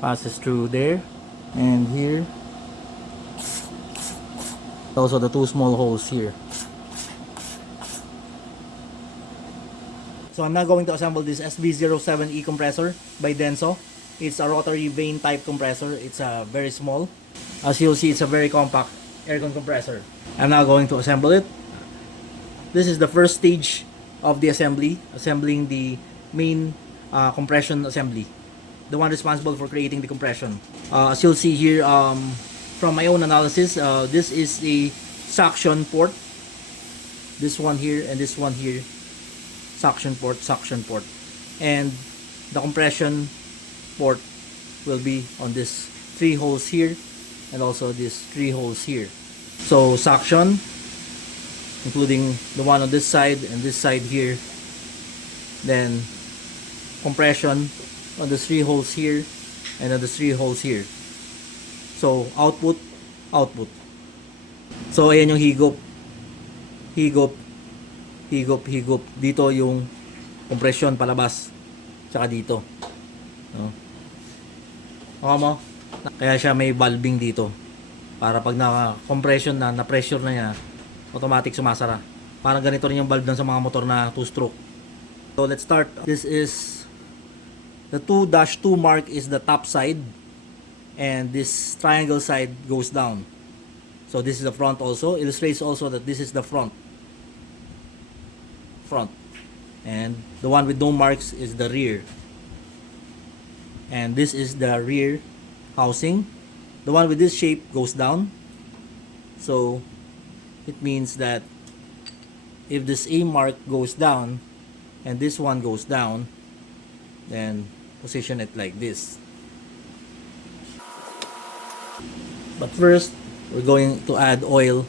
passes through there and here. Also the two small holes here. So I'm now going to assemble this SB07E compressor by Denso. It's a rotary vane type compressor. It's very small. As you'll see, it's a very compact aircon compressor. I'm now going to assemble it. This is the first stage of the assembly, assembling the main compression assembly, the one responsible for creating the compression. As you'll see here, from my own analysis, this is a suction port. This one here and this one here, suction port, and the compression port will be on this 3 holes here and also these 3 holes here. So suction, including the one on this side and this side here, then compression on the 3 holes here and on the 3 holes here. So output. So ayan yung higop. Dito yung compression palabas, tsaka dito, no? Mo? Kaya siya may valving dito para pag na-compression na pressure na niya, automatic sumasara. Parang ganito rin yung valve sa mga motor na 2-stroke. So let's start. This is the 2-2 mark is the top side, and this triangle side goes down. So this is the front also. Illustrates also that this is the front. And the one with no marks is the rear. And this is the rear housing. The one with this shape goes down. So it means that if this A mark goes down and this one goes down, then position it like this. But first, we're going to add oil.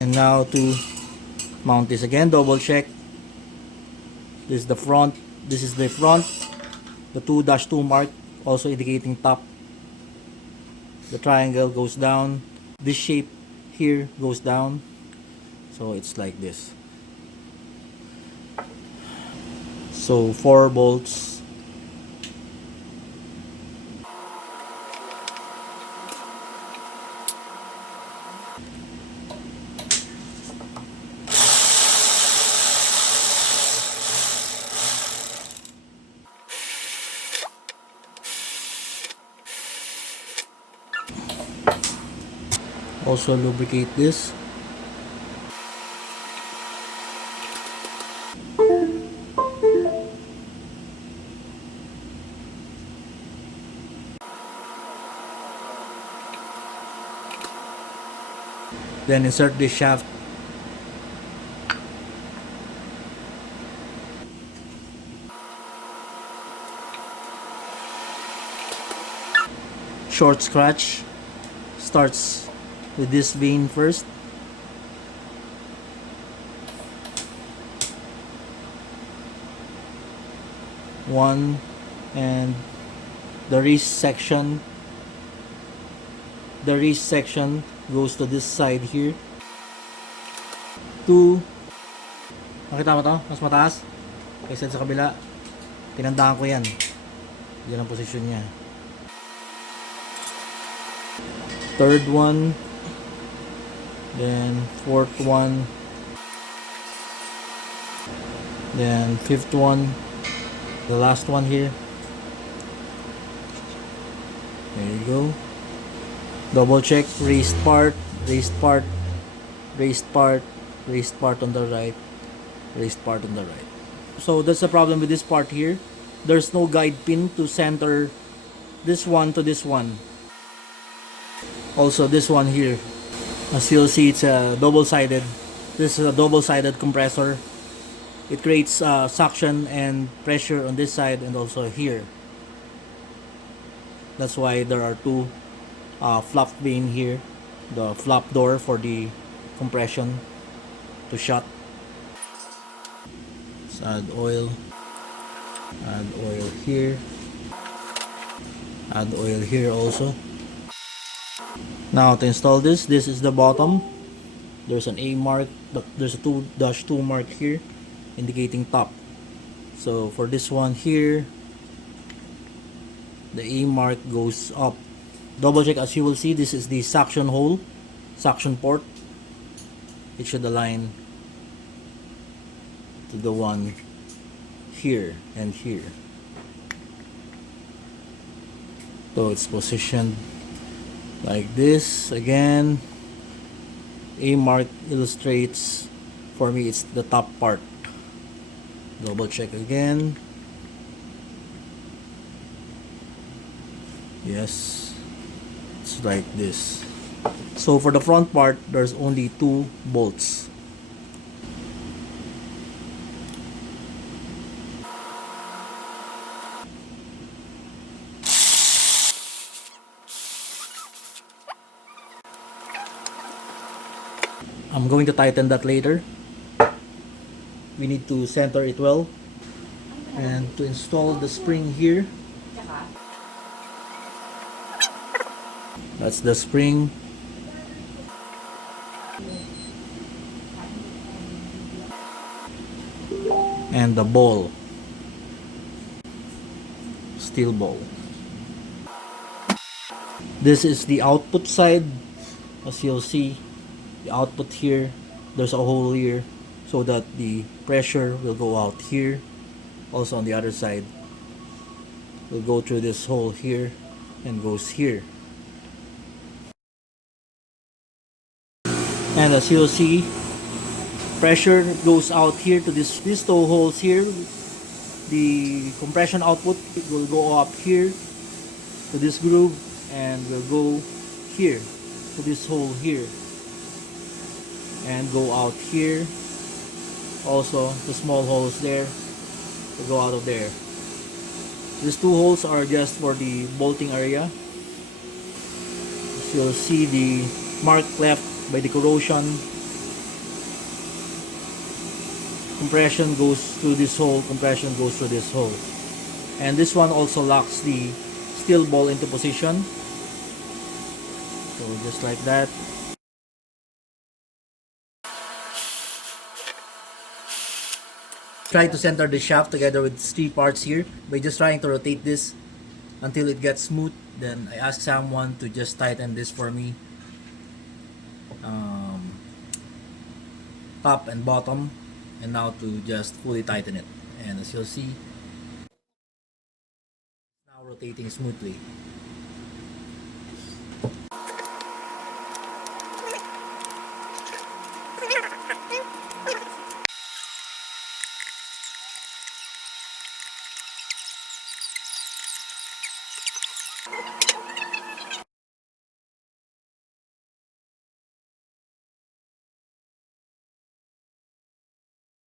And now to mount this again, double check. This is the front. This is the front. The 2-2 mark also indicating top. The triangle goes down. This shape here goes down. So it's like this. So 4 bolts. Also lubricate this. Then insert this shaft. Short scratch starts with this vane first. One, and the race section goes to this side here. 2. Nakita mo to? Mas mataas kaysa sa kabila. Tinandaan ko yan. Yan ang posisyon niya. Third one, then fourth one, then fifth one, the last one here. There you go. Double check, raised part on the right, raised part on the right. So that's the problem with this part here. There's no guide pin to center this one to this one. Also this one here, as you'll see, it's a double-sided. This is a double-sided compressor. It creates suction and pressure on this side and also here. That's why there are 2 flap vane here, the flap door for the compression to shut. Let's add oil here, add oil here also. Now to install this is the bottom. There's an A mark, there's a 2-2 mark here indicating top. So for this one here, the A mark goes up. Double check. As you will see, this is the suction hole, suction port. It should align to the one here and here. So it's positioned like this. Again, A mark illustrates, for me it's the top part. Double check again. Yes, it's like this. So for the front part, there's only 2 bolts. I'm going to tighten that later. We need to center it well. And to install the spring here, that's the spring. And the ball, steel ball. This is the output side. As you'll see, the output here, there's a hole here so that the pressure will go out here. Also on the other side, will go through this hole here and goes here. And as you'll see, pressure goes out here to these 2 holes here. The compression output will go up here to this groove and will go here to this hole here and go out here. Also the small holes there will go out of there. These 2 holes are just for the bolting area. As you'll see, the mark left by the corrosion. Compression goes through this hole, compression goes through this hole. And this one also locks the steel ball into position. So just like that. Try to center the shaft together with 3 parts here by just trying to rotate this until it gets smooth. Then I ask someone to just tighten this for me, top and bottom, and now to just fully tighten it. And as you'll see, now rotating smoothly.